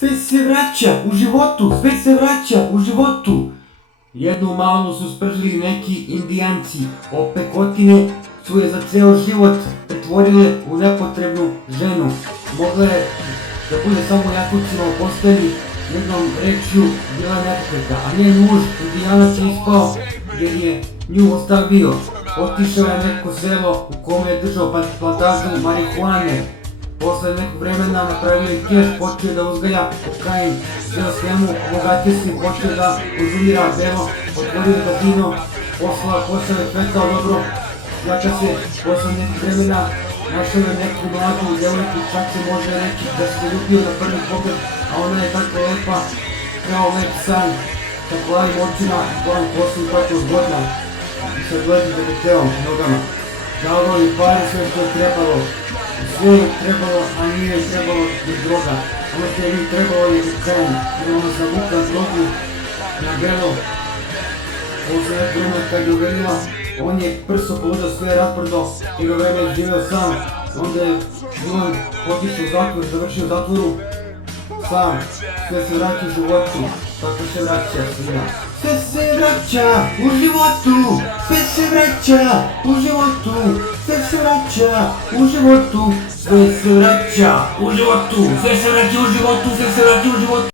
Sve se vraća u životu, sve se vraća u životu. Jednu malu su spržili neki indijanci, opekotine su je za ceo život pretvorile u nepotrebnu ženu. Mogla je da bude samo jakucima u postelji, jednom rečju bila nepokretna, a njen muž indijanac je ispao jer je nju ostavio. Otišao je neko selo u kome je držao plantažu marihuane. Posle nekog vremena napravio je keš, počeo da uzgaja kokain, sve o svemu obogatio se i počeo da konzumira belo, otvorio je kazino, posao je kvetao dobro, jaka se posle nekog vremena našao je neku mladu devojku, čak se može reći da se ljubio na prvi pogled, a ona je tako lepa kao lep san, sa plavim očima, plavim kosom i tako zgodna i sa glednim debeteom nogama. Dalo je pare sve što je trebalo. Sve je trebalo, a nije je trebalo bez droga. Ono što je mi trebalo je kokain. I ona zavukla drogu na belo. Posle nekog vremena kad je uverila, on je prso položao sve rasprdo i do vremena je živeo sam. Onda je Milan otišao u zatvor, završio u zatvoru sam. Sve se vraća u životu, tako se vraća svima. Sve se vraća u životu, sve se vraća u životu, sve se vraća u životu, sve se vraća u životu, sve se vraća u životu, sve se vraća u životu.